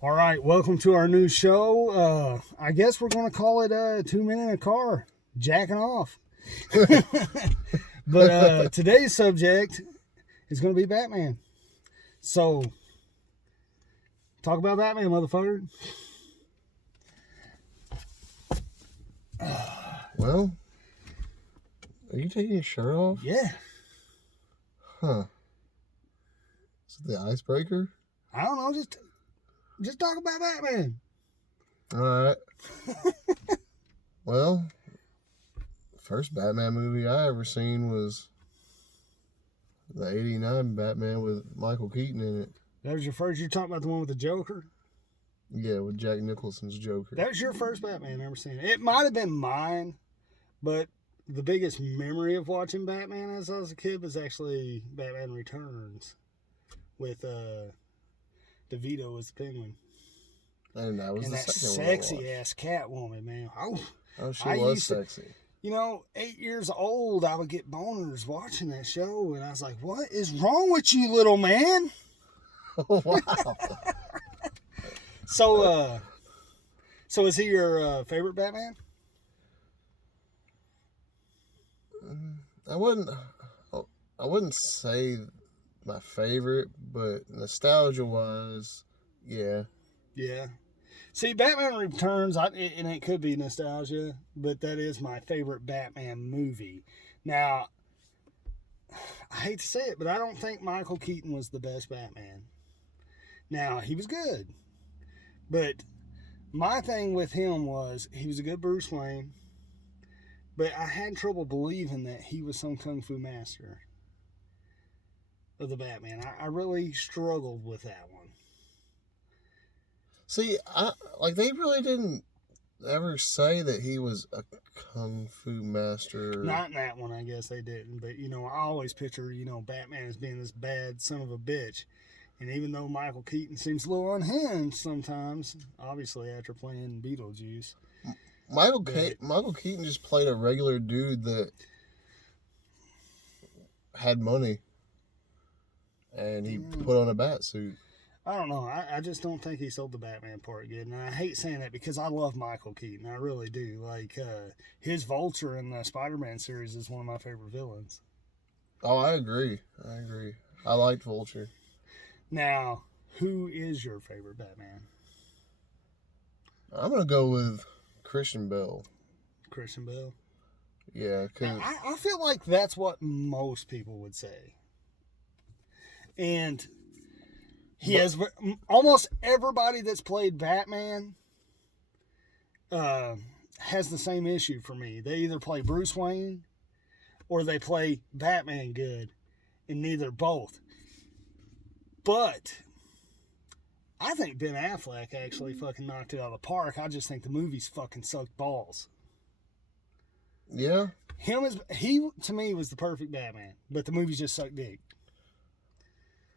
All right, welcome to our new show. I guess we're going to call it 2 Men in a Car, jacking off. But today's subject is going to be Batman. So, talk about Batman, motherfucker. Well, are you taking your shirt off? Yeah. Huh. Is it the icebreaker? I don't know, just talk about Batman. Alright. Well, first Batman movie I ever seen was the 89 Batman with Michael Keaton in it. That was your first? You're talking about the one with the Joker? Yeah, with Jack Nicholson's Joker. That was your first Batman ever seen. It might have been mine, but the biggest memory of watching Batman as I was a kid was actually Batman Returns with DeVito as the Penguin. And that was and the that second sexy ass Catwoman, man. Oh, she I was used to- sexy. 8 years old, I would get boners watching that show, and I was like, what is wrong with you, little man? Oh, wow. So is he your favorite Batman? I wouldn't say my favorite, but nostalgia-wise, yeah. Yeah. See, Batman Returns, and it could be nostalgia, but that is my favorite Batman movie. Now, I hate to say it, but I don't think Michael Keaton was the best Batman. Now, he was good, but my thing with him was he was a good Bruce Wayne, but I had trouble believing that he was some kung fu master of the Batman. I really struggled with that one. See, they really didn't ever say that he was a kung fu master. Not in that one, I guess they didn't. But, I always picture, Batman as being this bad son of a bitch. And even though Michael Keaton seems a little unhinged sometimes, obviously after playing Beetlejuice. Michael Keaton just played a regular dude that had money. And he put on a bat suit. I don't know. I just don't think he sold the Batman part good. And I hate saying that because I love Michael Keaton. I really do. Like, his Vulture in the Spider-Man series is one of my favorite villains. Oh, I agree. I liked Vulture. Now, who is your favorite Batman? I'm going to go with Christian Bale. Christian Bale? Yeah, because I feel like that's what most people would say. And has almost everybody that's played Batman has the same issue for me. They either play Bruce Wayne or they play Batman good, and neither both. But I think Ben Affleck actually fucking knocked it out of the park. I just think the movies fucking sucked balls. Yeah. He to me was the perfect Batman, but the movies just sucked dick.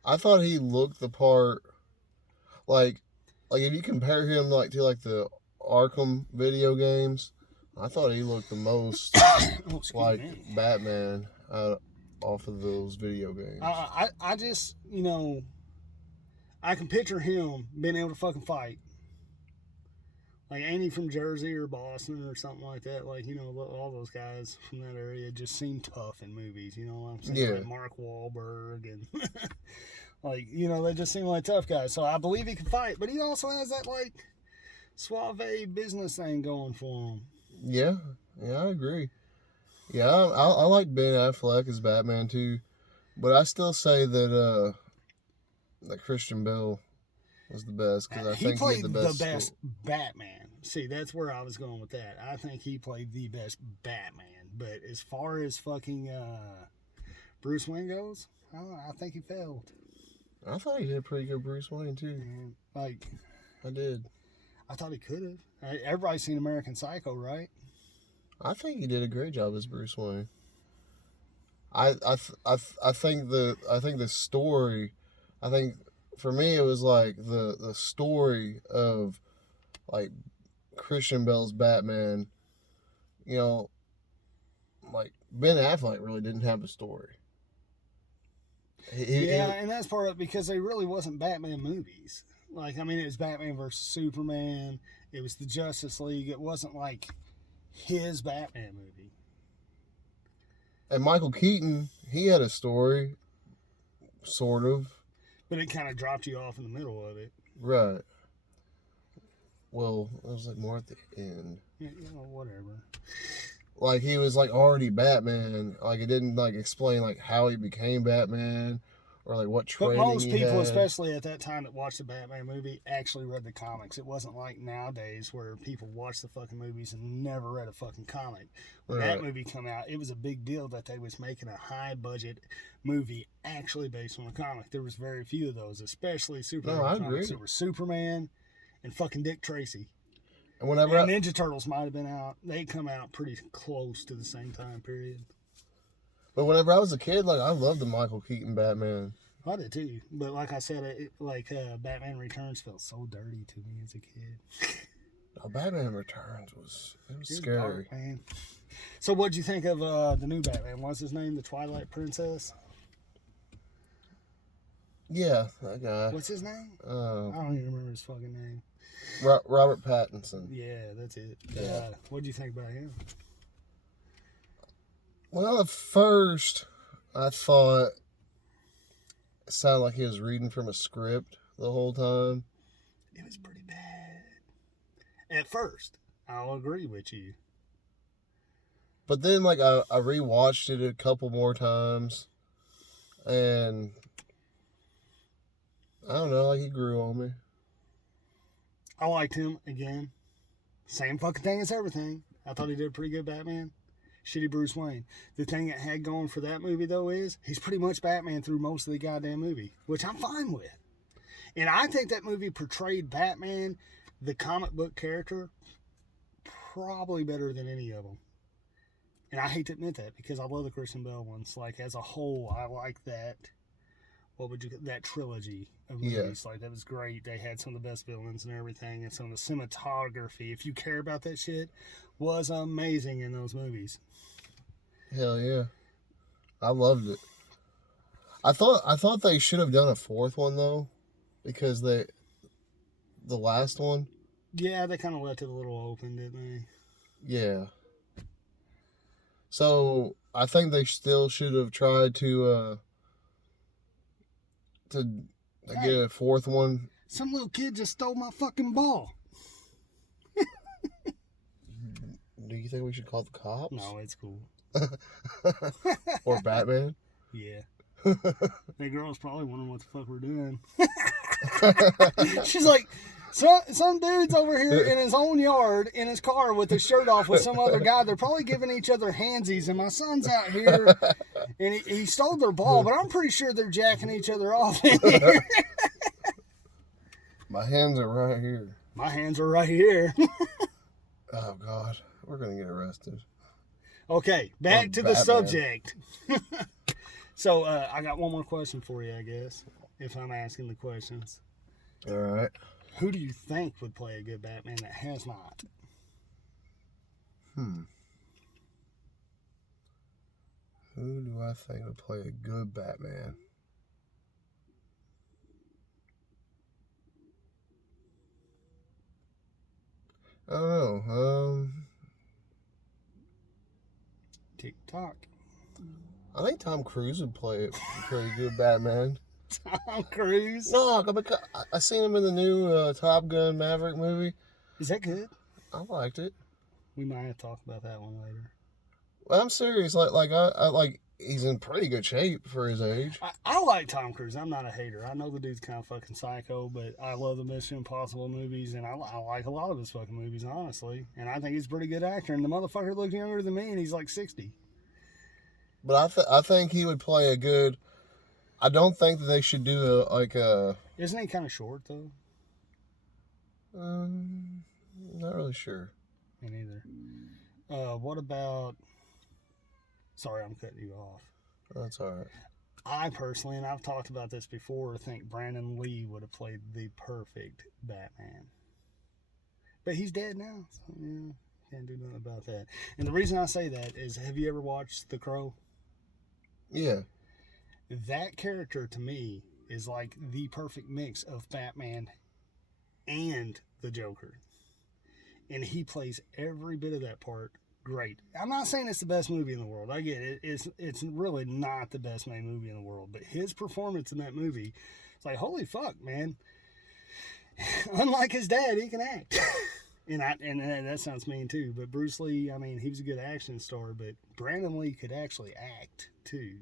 I thought he looked the part, like if you compare him to the Arkham video games, I thought he looked the most like Batman off of those video games. I just, I can picture him being able to fucking fight. Like, ain't he from Jersey or Boston or something like that? Like, all those guys from that area just seem tough in movies. You know what I'm saying? Yeah. Like Mark Wahlberg and, they just seem like tough guys. So I believe he can fight. But he also has that, suave business thing going for him. Yeah, I agree. Yeah, I like Ben Affleck as Batman too. But I still say that Christian Bale was the best because I think he had the best Batman. See, that's where I was going with that. I think he played the best Batman. But as far as fucking Bruce Wayne goes, I think he failed. I thought he did a pretty good Bruce Wayne too. I did. I thought he could have. Everybody's seen American Psycho, right? I think he did a great job as Bruce Wayne. I think the story. I think for me it was like the story of Christian Bale's Batman. Ben Affleck really didn't have a story. And that's part of it because they really wasn't Batman movies. Like, I mean, it was Batman versus Superman. It was the Justice League. It wasn't like his Batman movie. And Michael Keaton, he had a story, sort of. But it kind of dropped you off in the middle of it. Right. Well, it was like more at the end. Yeah, whatever. Like, he was like already Batman. Like, it didn't like explain like how he became Batman or like what training But most he people, had. especially at that time that watched the Batman movie, actually read the comics. It wasn't like nowadays where people watch the fucking movies and never read a fucking comic. When that movie come out, it was a big deal that they was making a high budget movie actually based on a comic. There was very few of those, especially Superman comics. Agree. There was Superman and fucking Dick Tracy. And whenever Ninja Turtles might have been out. They come out pretty close to the same time period. But whenever I was a kid, like, I loved the Michael Keaton Batman. I did too. But like I said, Batman Returns felt so dirty to me as a kid. Oh, Batman Returns was scary. Dark, man. So what'd you think of the new Batman? What's his name? The Twilight Princess? Yeah, that guy. What's his name? I don't even remember his fucking name. Robert Pattinson. Yeah, that's it. Yeah. What'd you think about him? Well, at first, I thought it sounded like he was reading from a script the whole time. It was pretty bad. At first, I'll agree with you. But then, like, I rewatched it a couple more times, and I don't know, like, he grew on me. I liked him again. Same fucking thing as everything. I thought he did a pretty good Batman. Shitty Bruce Wayne. The thing that had going for that movie, though, is he's pretty much Batman through most of the goddamn movie, which I'm fine with. And I think that movie portrayed Batman, the comic book character, probably better than any of them. And I hate to admit that because I love the Christian Bale ones. Like, as a whole, I like that. That trilogy of movies. Yeah. Like, that was great. They had some of the best villains and everything, and some of the cinematography, if you care about that shit, was amazing in those movies. Hell yeah. I loved it. I thought they should have done a fourth one though, because the last one. Yeah, they kind of left it a little open, didn't they? Yeah. So I think they still should have tried to get a fourth one. Some little kid just stole my fucking ball. Do you think we should call the cops? No, it's cool. Or Batman? Yeah. That girl's probably wondering what the fuck we're doing. She's like, some dude's over here in his own yard, in his car with his shirt off with some other guy. They're probably giving each other handsies, and my son's out here, and he stole their ball, but I'm pretty sure they're jacking each other off in here. My hands are right here. My hands are right here. Oh, God. We're going to get arrested. Okay, back to the subject. So, I got one more question for you, I guess, if I'm asking the questions. All right. Who do you think would play a good Batman that has not? Who do I think would play a good Batman? I don't know. Tick-tock. I think Tom Cruise would play a pretty good Batman. Tom Cruise? No, because I seen him in the new Top Gun Maverick movie. Is that good? I liked it. We might have to talk about that one later. Well, I'm serious. I like he's in pretty good shape for his age. I like Tom Cruise. I'm not a hater. I know the dude's kind of fucking psycho, but I love the Mission Impossible movies, and I like a lot of his fucking movies, honestly. And I think he's a pretty good actor. And the motherfucker looks younger than me, and he's like 60. But I think he would play a good. I don't think that they should do a. Isn't he kind of short though? Not really sure. Me neither. What about? Sorry, I'm cutting you off. That's all right. I personally, and I've talked about this before, think Brandon Lee would have played the perfect Batman. But he's dead now, so yeah, can't do nothing about that. And the reason I say that is, have you ever watched The Crow? Yeah. That character, to me, is like the perfect mix of Batman and the Joker. And he plays every bit of that part great. I'm not saying it's the best movie in the world. I get it. It's really not the best made movie in the world. But his performance in that movie, it's like, holy fuck, man. Unlike his dad, he can act. and that sounds mean too. But Bruce Lee, I mean, he was a good action star. But Brandon Lee could actually act too.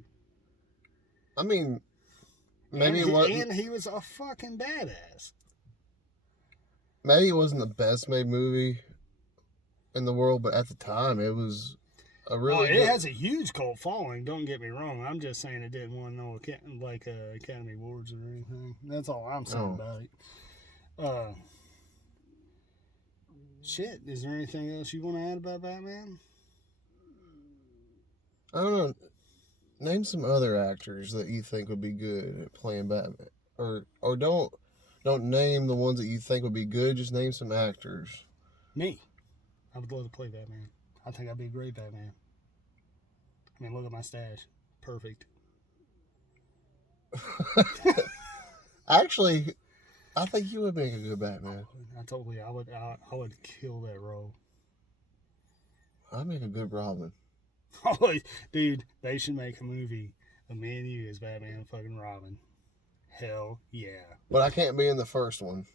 I mean, maybe it wasn't. And he was a fucking badass. Maybe it wasn't the best made movie in the world, but at the time it was a really. It has a huge cult following. Don't get me wrong. I'm just saying it didn't win no Academy Awards or anything. That's all I'm saying about it. Shit. Is there anything else you want to add about Batman? I don't know. Name some other actors that you think would be good at playing Batman, or don't name the ones that you think would be good. Just name some actors. Me. I would love to play Batman. I think I'd be a great Batman. I mean, look at my stash. Perfect. Actually, I think you would make a good Batman. I would kill that role. I'd make a good Robin. Oh, dude, they should make a movie of me and you as Batman and fucking Robin. Hell yeah. But I can't be in the first one.